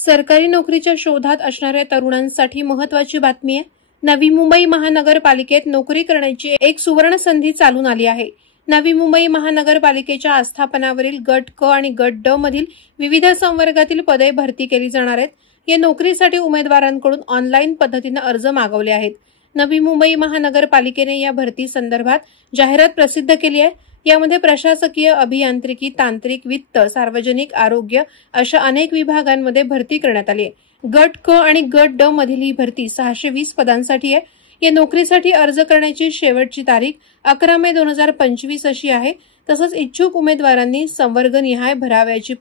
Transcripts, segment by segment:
सरकारी नोकरीच्या शोधात असणाऱ्या तरुणांसाठी महत्त्वाची बातमी आहे। नवी मुंबई महानगरपालिकेत नोकरी करण्याची एक सुवर्ण संधी चालून आली आहे। नवी मुंबई महानगरपालिकेच्या आस्थापनावरील गट क आणि गट ड मधील विविध संवर्गातील पदे भरती केली जाणार आहेत। या नोकरीसाठी उमेदवारांकडून ऑनलाईन पद्धतीने अर्ज मागवले आहेत। नवी मुंबई महानगरपालिकेने या भरती संदर्भात जाहिरात प्रसिद्ध केली आहे। यामध्ये प्रशासकीय, अभियांत्रिकी, तांत्रिक, वित्त, सार्वजनिक, आरोग्य अशा अनेक विभागांमध्ये भरती करण्यात आली आहे। गट क आणि गट ड मधील ही भरती 620 पदांसाठी आहे। या नोकरीसाठी अर्ज करण्याची शेवटची तारीख 11 मे 2025 अशी आहे। तसंच इच्छुक उमेदवारांनी संवर्गनिहाय भरावयाची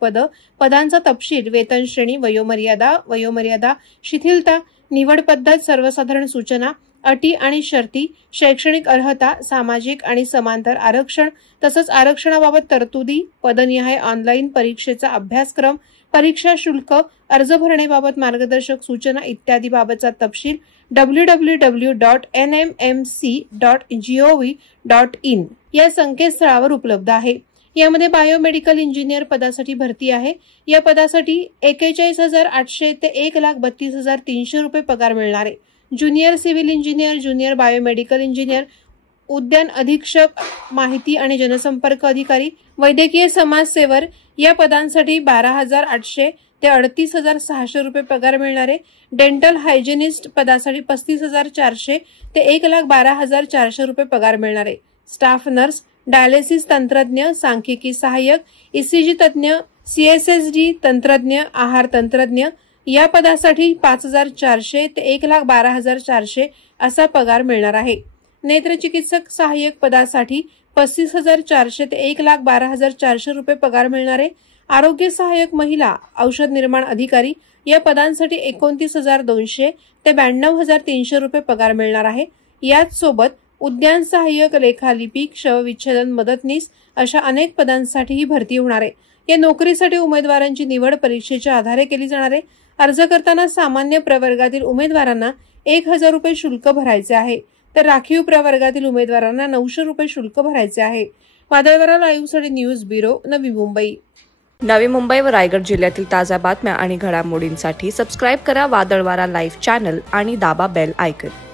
पदांचा तपशील, वेतन श्रेणी, वयोमर्यादा, शिथिलता, निवड पद्धत, सर्वसाधारण सूचना, अटी आणि शर्ती, शैक्षणिक अर्हता, सामाजिक आणि समांतर आरक्षण तसंच आरक्षणाबाबत तरतुदी, पदनिहाय ऑनलाईन परीक्षेचा अभ्यासक्रम, परीक्षा शुल्क, अर्ज भरण्याबाबत मार्गदर्शक सूचना इत्यादी बाबतचा तपशील www.nmmc.gov.in या संकेतस्थळावर उपलब्ध आहे। यामध्ये बायोमेडिकल इंजिनियर पदासाठी भरती आहे। या पदासाठी 41,800 ते 1,32,300 रुपये पगार मिळणार आहे। Junior civil engineer, junior biomedical engineer, उद्यान अधीक्षक, माहिती आणि जनसंपर्क अधिकारी, वैद्यकीय समाजसेवक या पदांसाठी 12,800 ते 38,600 रुपये पगार मिळणार आहे। डेंटल हायजिनिस्ट पदासाठी 35,400 ते 1,12,400 रुपये पगार मिळणार आहे। स्टाफ नर्स, डायलिसिस तंत्रज्ञ, सांख्यिकी सहाय्यक, ईसीजी तज्ञ, सीएसएसडी तंत्रज्ञ, आहार तंत्रज्ञ या पदासाठी 5,400 ते 1,12,400 असा पगार मिळणार आहे। नेत्रचिकित्सक सहाय्यक पदासाठी 35,400 ते 1,12,400 रुपये पगार मिळणार आहे। आरोग्य सहाय्यक महिला, औषध निर्माण अधिकारी या पदांसाठी 29,200 ते 92,300 रुपये पगार मिळणार आहे। याच सोबत उद्यान सहाय्यक, लेखालिपिक, शवविच्छेदन मदतनीस अशा अनेक पदांसाठी ही भरती होणार आहे। या नोकरीसाठी उमेदवारांची निवड परीक्षेच्या आधारे केली जाणार आहे। अर्ज करताना सामान्य प्रवर्गातील उमेदवारांना 1,000 रुपये शुल्क भरायचे आहे, तर राखीव प्रवर्गातील उमेदवारांना 900 रुपये शुल्क भरायचे आहे। वादळवारा लाईव्हसाठी न्यूज ब्युरो, नवी मुंबई। नवी मुंबई व रायगड जिल्ह्यातील ताज्या बातम्या आणि घडामोडींसाठी सबस्क्राईब करा वादळवारा लाईव्ह चॅनल आणि दाबा बेल आयकॉन।